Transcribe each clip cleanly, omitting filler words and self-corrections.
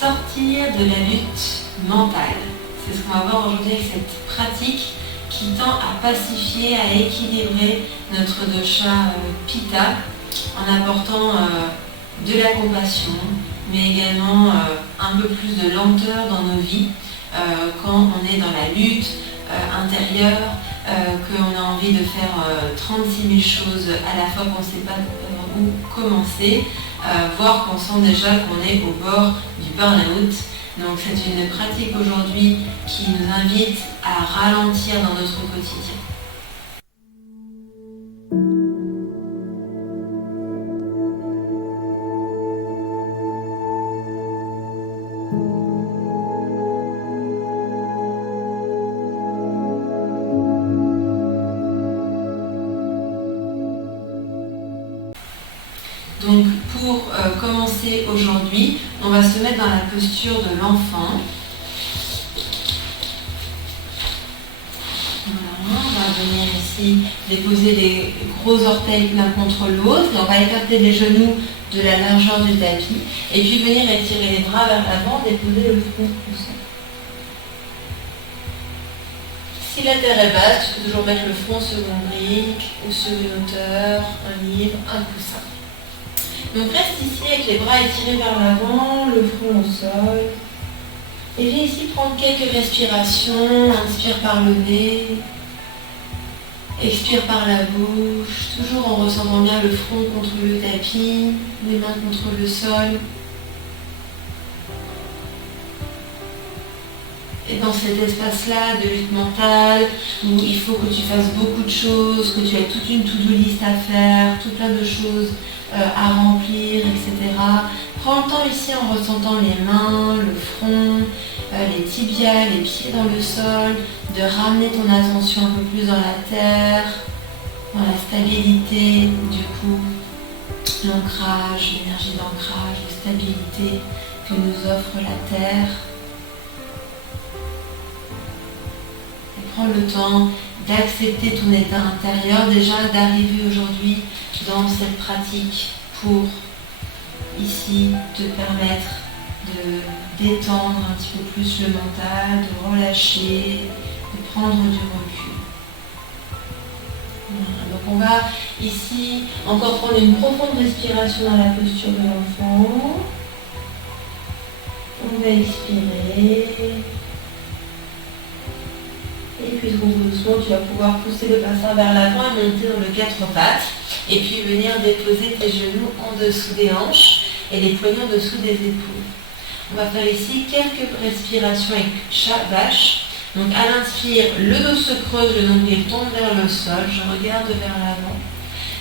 sortir de la lutte mentale. C'est ce qu'on va voir aujourd'hui avec cette pratique qui tend à pacifier, à équilibrer notre dosha Pitta en apportant de la compassion, mais également un peu plus de lenteur dans nos vies quand on est dans la lutte intérieure, qu'on a envie de faire 36 000 choses à la fois, qu'on ne sait pas où commencer, voire qu'on sent déjà qu'on est au bord du burn-out. Donc c'est une pratique aujourd'hui qui nous invite à ralentir dans notre quotidien. Donc pour commencer aujourd'hui, on va se mettre dans la posture de l'enfant. Voilà, on va venir ici déposer les gros orteils l'un contre l'autre. On va écarter les genoux de la largeur du tapis. Et puis venir étirer les bras vers l'avant, déposer le front au sol. Si la terre est basse, tu peux toujours mettre le front sur une brique ou sur une hauteur, un livre, un coussin. Donc reste ici avec les bras étirés vers l'avant, le front au sol. Et viens ici prendre quelques respirations. Inspire par le nez. Expire par la bouche. Toujours en ressentant bien le front contre le tapis, les mains contre le sol. Et dans cet espace-là de lutte mentale, où il faut que tu fasses beaucoup de choses, que tu aies toute une to-do list à faire, tout plein de choses à remplir, etc. Prends le temps ici en ressentant les mains, le front, les tibias, les pieds dans le sol, de ramener ton attention un peu plus dans la terre, dans la stabilité du cou, l'ancrage, l'énergie d'ancrage, de stabilité que nous offre la terre. Et prends le temps d'accepter ton état intérieur, déjà d'arriver aujourd'hui dans cette pratique pour ici te permettre de détendre un petit peu plus le mental, de relâcher, de prendre du recul. Voilà. Donc on va ici encore prendre une profonde respiration dans la posture de l'enfant. On va expirer. Et puis doucement, tu vas pouvoir pousser le bassin vers l'avant et monter dans le 4 pattes. Et puis venir déposer tes genoux en dessous des hanches et les poignets en dessous des épaules. On va faire ici quelques respirations avec chat vache. Donc à l'inspire, le dos se creuse, le nombril tombe vers le sol, je regarde vers l'avant.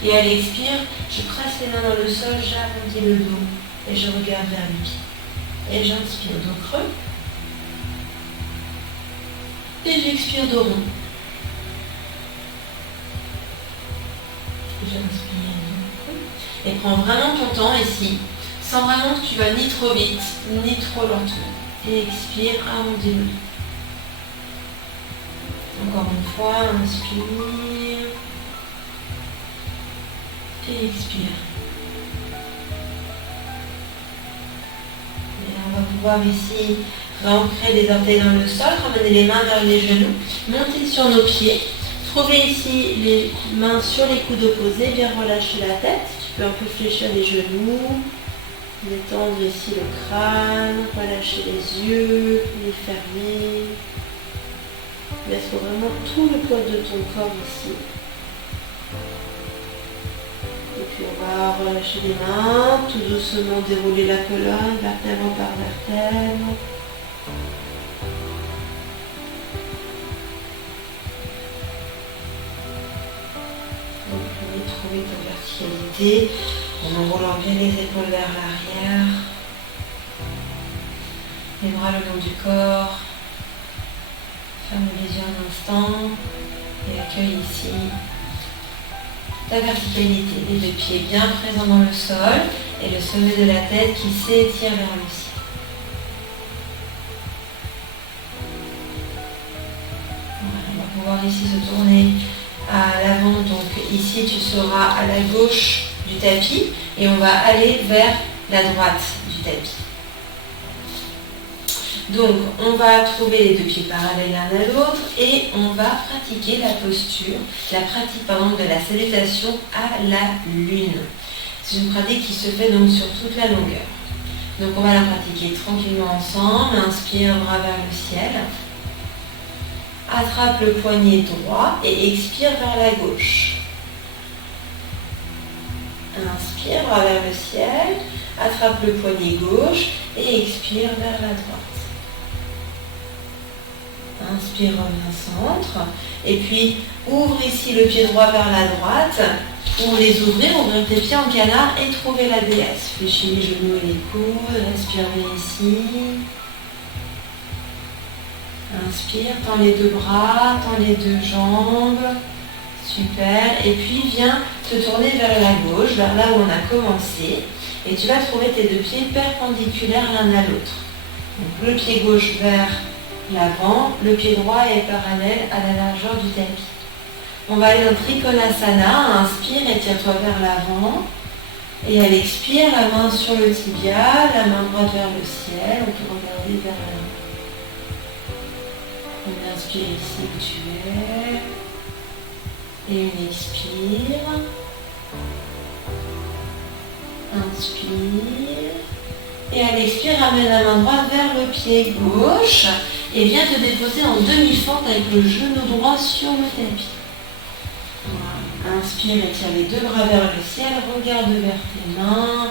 Et à l'expire, je presse les mains dans le sol, j'arrondis le dos et je regarde vers les pieds. Et j'inspire, dos creux. Et j'expire, dos rond. J'inspire. Et prends vraiment ton temps ici, sans vraiment que tu vas ni trop vite, ni trop lentement. Et expire, arrondis le dos. Encore une fois, inspire. Et expire. Et on va pouvoir ici ancrer les orteils dans le sol, ramener les mains vers les genoux, monter sur nos pieds. Trouvez ici les mains sur les coudes opposés, bien relâcher la tête. Tu peux un peu fléchir les genoux, détendre ici le crâne, relâcher les yeux, les fermer. Laisse vraiment tout le poids de ton corps ici. Et puis on va relâcher les mains, tout doucement dérouler la colonne, vertèbre par vertèbre. Trouver ta verticalité en enroulant bien les épaules vers l'arrière, les bras le long du corps, ferme les yeux un instant et accueille ici ta verticalité, les deux pieds bien présents dans le sol et le sommet de la tête qui s'étire vers le ciel. Voilà, on va pouvoir ici se tourner à l'avant, donc ici tu seras à la gauche du tapis et on va aller vers la droite du tapis. Donc, on va trouver les deux pieds parallèles l'un à l'autre et on va pratiquer la posture, la pratique de la salutation à la lune. C'est une pratique qui se fait donc sur toute la longueur. Donc, on va la pratiquer tranquillement ensemble. Inspire, bras vers le ciel. Attrape le poignet droit et expire vers la gauche. Inspire, bras vers le ciel. Attrape le poignet gauche et expire vers la droite. Inspire, reviens centre. Et puis, ouvre ici le pied droit vers la droite. Pour les ouvrir tes pieds en canard et trouver la déesse. Fléchis les genoux et les coudes. Respire bien ici. Inspire, tends les deux bras, tends les deux jambes. Super. Et puis, viens te tourner vers la gauche, vers là où on a commencé. Et tu vas trouver tes deux pieds perpendiculaires l'un à l'autre. Donc, le pied gauche vers l'avant, le pied droit est parallèle à la largeur du tapis. On va aller dans Trikonasana. Inspire, étire-toi vers l'avant. Et à l'expire, la main sur le tibia, la main droite vers le ciel. On peut regarder vers l'avant. On inspire ici où tu es. Et une expire. Inspire. Et à l'expire, ramène la main droite vers le pied gauche. Et viens te déposer en demi-fente avec le genou droit sur le tapis. Voilà. Inspire, étire les deux bras vers le ciel. Regarde vers tes mains.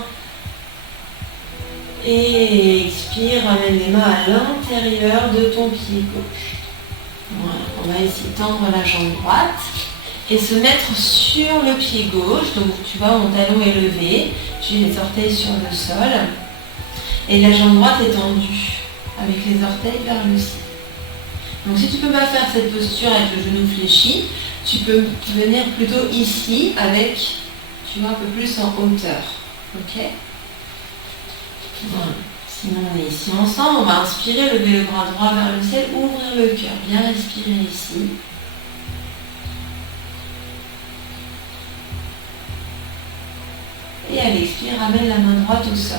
Et expire, ramène les mains à l'intérieur de ton pied gauche. Voilà. On va ici tendre la jambe droite. Et se mettre sur le pied gauche. Donc tu vois, mon talon est levé. J'ai les orteils sur le sol. Et la jambe droite est tendue, avec les orteils vers le ciel. Donc si tu ne peux pas faire cette posture avec le genou fléchi, tu peux venir plutôt ici avec, tu vois, un peu plus en hauteur. Ok? Voilà. Sinon on est ici ensemble, on va inspirer, lever le bras droit vers le ciel, ouvrir le cœur, bien respirer ici. Et à l'expire, ramène la main droite au sol.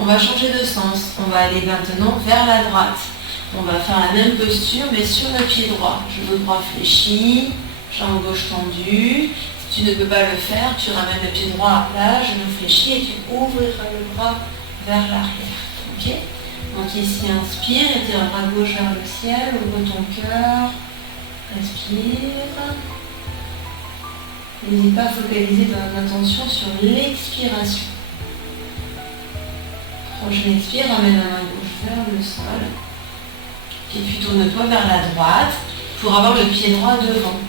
On va changer de sens. On va aller maintenant vers la droite. On va faire la même posture, mais sur le pied droit. Genou droit fléchi, jambe gauche tendue. Si tu ne peux pas le faire, tu ramènes le pied droit à plat, genou fléchi, et tu ouvriras le bras vers l'arrière. Ok? Donc ici, inspire, étire le bras gauche vers le ciel, ouvre ton cœur. Respire. N'hésite pas à focaliser ton attention sur l'expiration. Prochaine expire, ramène la main gauche vers le sol. Et puis tourne-toi vers la droite pour avoir le pied droit devant.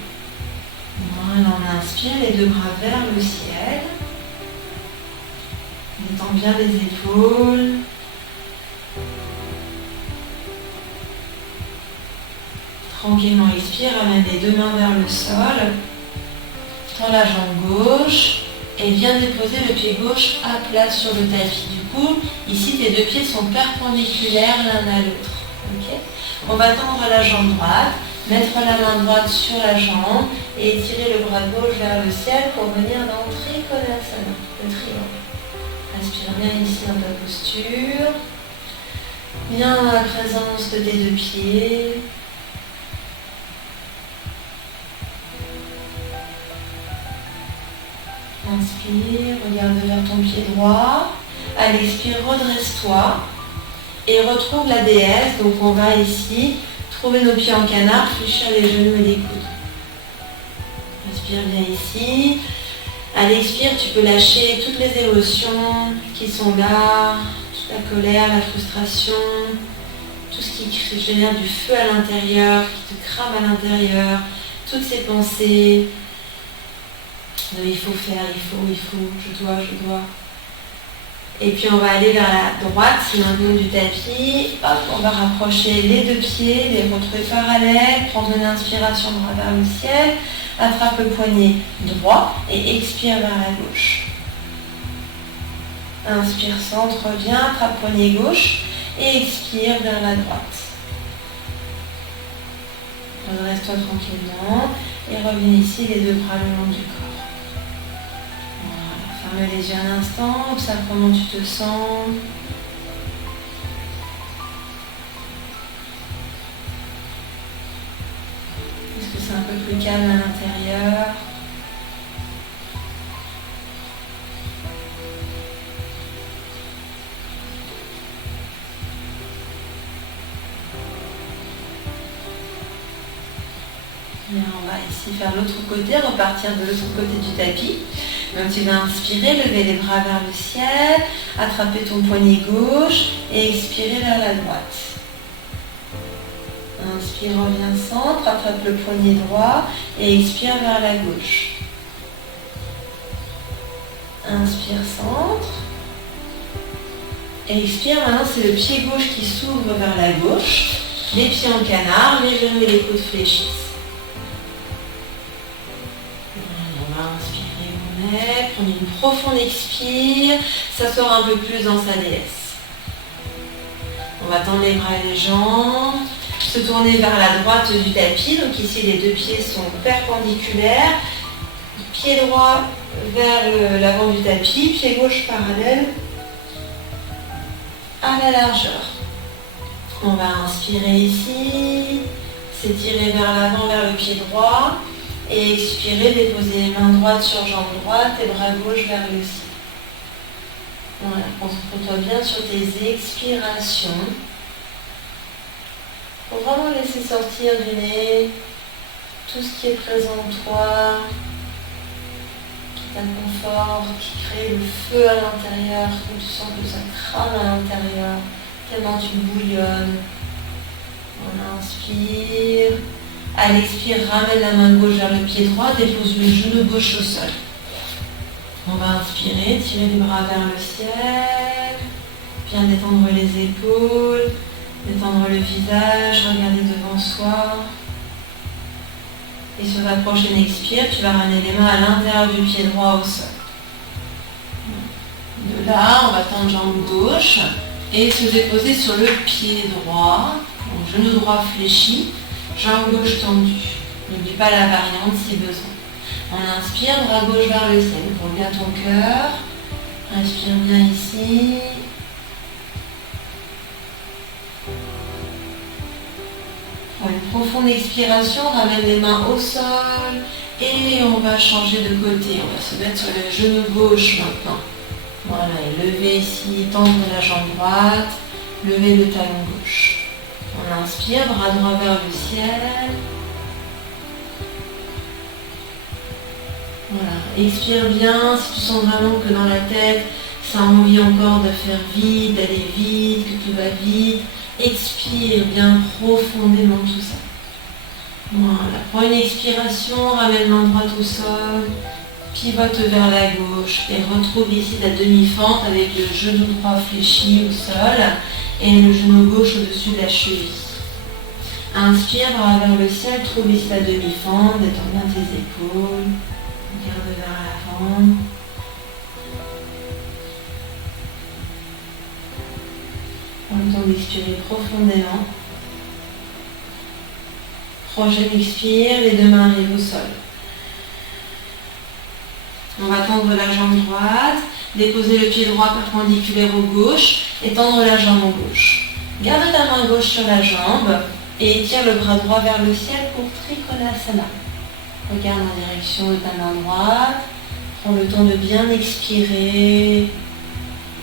Voilà, on inspire, les deux bras vers le ciel. Détends bien les épaules. Tranquillement expire, ramène les deux mains vers le sol. Tends la jambe gauche et viens déposer le pied gauche à plat sur le tapis. Du coup, ici tes deux pieds sont perpendiculaires l'un à l'autre. Okay. On va tendre la jambe droite, mettre la main droite sur la jambe et étirer le bras gauche vers le ciel pour venir dans Trikonasana, le triangle. Inspire bien ici dans ta posture. Viens dans la présence de tes deux pieds. Inspire, regarde vers ton pied droit. À l'expire, redresse-toi et retrouve la déesse. Donc on va ici trouver nos pieds en canard, fléchir les genoux et les coudes. Inspire bien ici. À l'expire, tu peux lâcher toutes les émotions qui sont là, toute la colère, la frustration, tout ce qui génère du feu à l'intérieur, qui te crame à l'intérieur, toutes ces pensées. Il faut faire, il faut, je dois. Et puis on va aller vers la droite, maintenant du tapis. Hop, on va rapprocher les deux pieds, les retrouver parallèles, prendre une inspiration, bras vers le ciel, attrape le poignet droit et expire vers la gauche. Inspire, centre, reviens, attrape poignet gauche et expire vers la droite. Redresse-toi tranquillement et reviens ici, les deux bras le long du corps. Ferme les yeux un instant, observe comment tu te sens. peu plus calme à l'intérieur. Bien, on va ici faire l'autre côté, repartir de l'autre côté du tapis. Donc tu vas inspirer, lever les bras vers le ciel, attraper ton poignet gauche et expirer vers la droite. Inspire, reviens centre, attrape le poignet droit et expire vers la gauche. Inspire, centre. Et expire, maintenant c'est le pied gauche qui s'ouvre vers la gauche. Les pieds en canard, les genoux et les coudes fléchissent. On va inspirer, on met, prendre une profonde expire, s'asseoir un peu plus dans sa déesse. On va tendre les bras et les jambes, se tourner vers la droite du tapis. Donc ici les deux pieds sont perpendiculaires. Pied droit vers l'avant du tapis, pied gauche parallèle à la largeur. On va inspirer ici, s'étirer vers l'avant, vers le pied droit. Et expirer, déposer les mains droites sur jambe droite et bras gauche vers le ciel. Voilà, concentre-toi bien sur tes expirations. Il faut vraiment laisser sortir du nez tout ce qui est présent en toi, qui t'inconforte, qui crée le feu à l'intérieur, que tu sens que ça crame à l'intérieur, tellement tu bouillonnes. On inspire. À l'expire, ramène la main gauche vers le pied droit, dépose le genou gauche au sol. On va inspirer, tirer les bras vers le ciel, bien détendre les épaules, détendre le visage, regarder devant soi. Et sur ta prochaine expire, tu vas ramener les mains à l'intérieur du pied droit au sol. De là, on va tendre jambe gauche et se déposer sur le pied droit, donc genou droit fléchi. Jambe gauche tendue. N'oublie pas la variante si besoin. On inspire, bras gauche vers le ciel. Ouvre bien ton cœur. Inspire bien ici. Pour une profonde expiration, ramène les mains au sol. Et on va changer de côté. On va se mettre sur le genou gauche maintenant. Voilà, et lever ici, tendre la jambe droite. Lever le talon gauche. On inspire, bras droit vers le ciel. Voilà, expire bien. Si tu sens vraiment que dans la tête, ça a envie encore de faire vite, d'aller vite, que tout va vite, expire bien profondément tout ça. Voilà, prends une expiration, ramène main droite au sol, pivote vers la gauche et retrouve ici ta demi-fente avec le genou droit fléchi au sol et le genou gauche au-dessus de la cheville. Inspire, bras vers le ciel, trouve ici ta demi-fente, détends bien tes épaules, regarde vers l'avant. Prends le temps d'expirer profondément. Prochaine expire, les deux mains arrivent au sol. On va tendre la jambe droite, déposer le pied droit perpendiculaire au gauche et tendre la jambe gauche. Garde ta main gauche sur la jambe et étire le bras droit vers le ciel pour Trikonasana. Regarde en direction de ta main droite. Prends le temps de bien expirer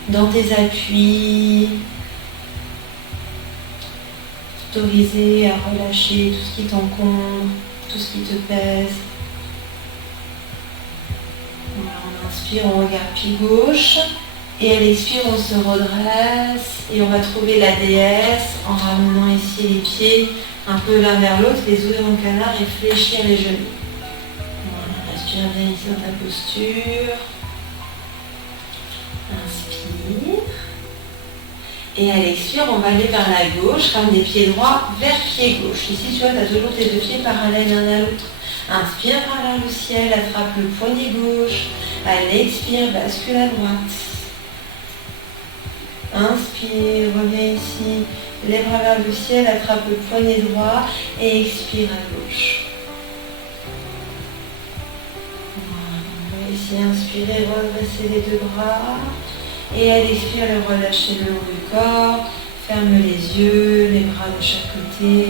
dans tes appuis. T'autoriser à relâcher tout ce qui t'encombre, tout ce qui te pèse. Voilà, on inspire, on regarde pied gauche. Et à l'expire, on se redresse et on va trouver la déesse en ramenant ici les pieds un peu l'un vers l'autre, les os en canard et fléchir les genoux. Voilà, respire bien ici dans ta posture. Inspire. Et à l'expire, on va aller vers la gauche, comme des pieds droits vers pied gauche. Ici, tu vois, tu as toujours tes deux pieds parallèles l'un à l'autre. Inspire, bras vers le ciel, attrape le poignet gauche. À l'expire, bascule à droite. Inspire, reviens ici, les bras vers le ciel, attrape le poignet droit et expire à gauche. Voilà, on va ici inspirer, redresser les deux bras et à l'expire, relâcher le long du corps, ferme les yeux, les bras de chaque côté.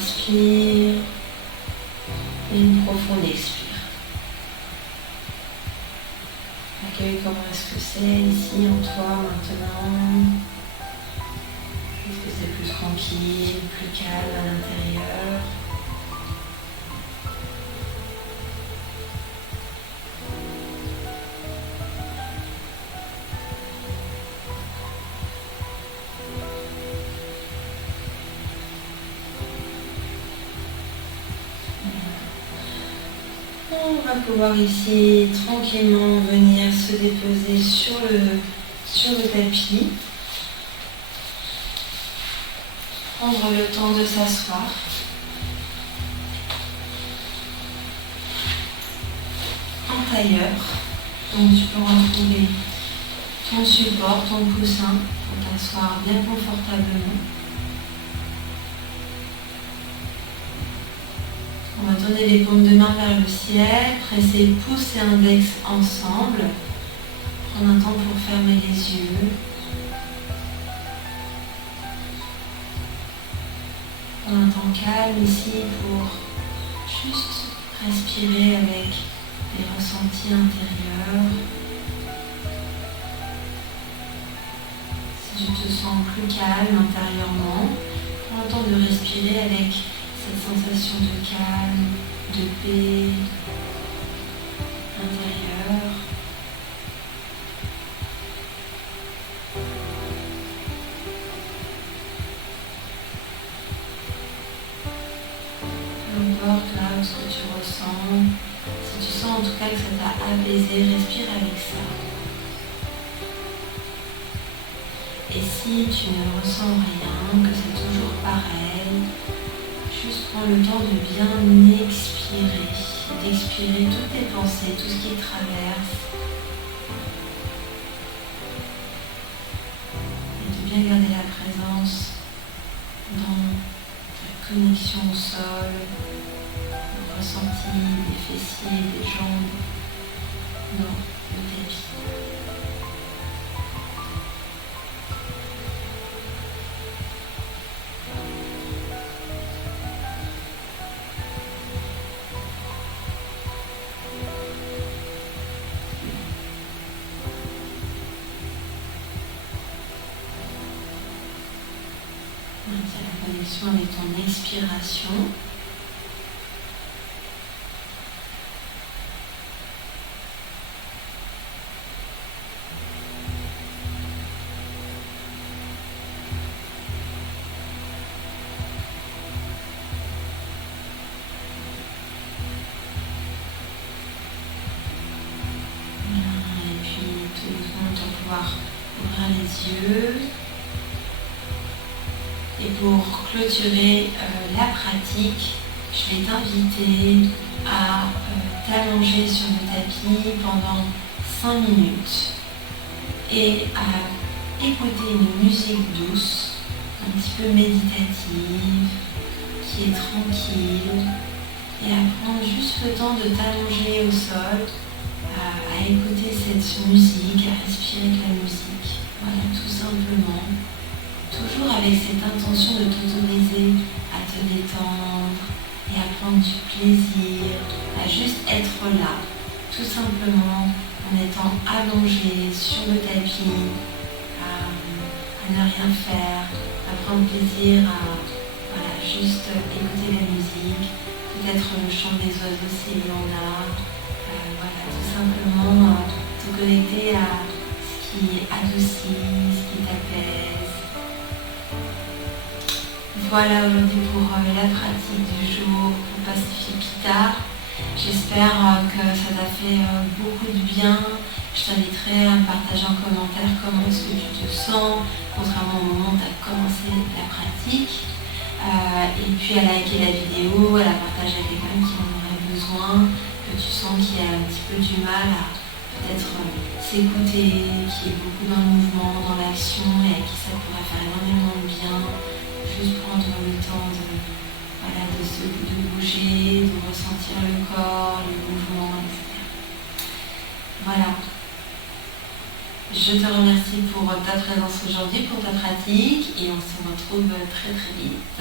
inspire et une profonde expire. Accueille comment est-ce que c'est ici en toi maintenant. Est-ce que c'est plus tranquille, plus calme à l'intérieur? On va pouvoir ici tranquillement venir se déposer sur le tapis. Prendre le temps de s'asseoir. En tailleur. Donc tu peux retrouver ton support, ton coussin pour t'asseoir bien confortablement. On va tourner les paumes de main vers le ciel, presser pouce et index ensemble. Prendre un temps pour fermer les yeux. Prendre un temps calme ici pour juste respirer avec les ressentis intérieurs. Si tu te sens plus calme intérieurement, prends le temps de respirer avec cette sensation de calme, de paix intérieure. Peu importe là ce que tu ressens, si tu sens en tout cas que ça t'a apaisé, respire avec ça. Et si tu ne ressens rien, que c'est toujours pareil, juste prends le temps de bien expirer, d'expirer toutes tes pensées, tout ce qui te traverse. Et de bien garder la présence dans ta connexion au sol, le ressenti des fessiers, des jambes, dans le tapis. Maintiens la connexion avec ton expiration. Et puis tout doucement, tu vas pouvoir ouvrir les yeux. Et pour clôturer la pratique, je vais t'inviter à t'allonger sur le tapis pendant 5 minutes et à écouter une musique douce, un petit peu méditative, qui est tranquille, et à prendre juste le temps de t'allonger au sol, à écouter cette musique, à respirer de la musique. Voilà, tout simplement. Toujours avec cette intention de t'autoriser à te détendre et à prendre du plaisir, à juste être là, tout simplement en étant allongé sur le tapis, à ne rien faire, à prendre plaisir à juste écouter la musique, peut-être le chant des oiseaux s'il y en a, voilà, tout simplement te connecter à ce qui adoucit, ce qui t'apaise. Voilà aujourd'hui pour la pratique du jour pour pacifier Pitta. J'espère que ça t'a fait beaucoup de bien. Je t'inviterai à me partager en commentaire comment est-ce que tu te sens, contrairement au moment où tu as commencé la pratique. Et puis à liker la vidéo, à la partager avec quelqu'un qui en aurait besoin, que tu sens qu'il a un petit peu du mal à peut-être s'écouter, qui est beaucoup dans le mouvement, dans l'action et à qui ça pourrait faire énormément de bien. Juste prendre le temps de bouger, de ressentir le corps, le mouvement, etc. Voilà. Je te remercie pour ta présence aujourd'hui, pour ta pratique et on se retrouve très très vite.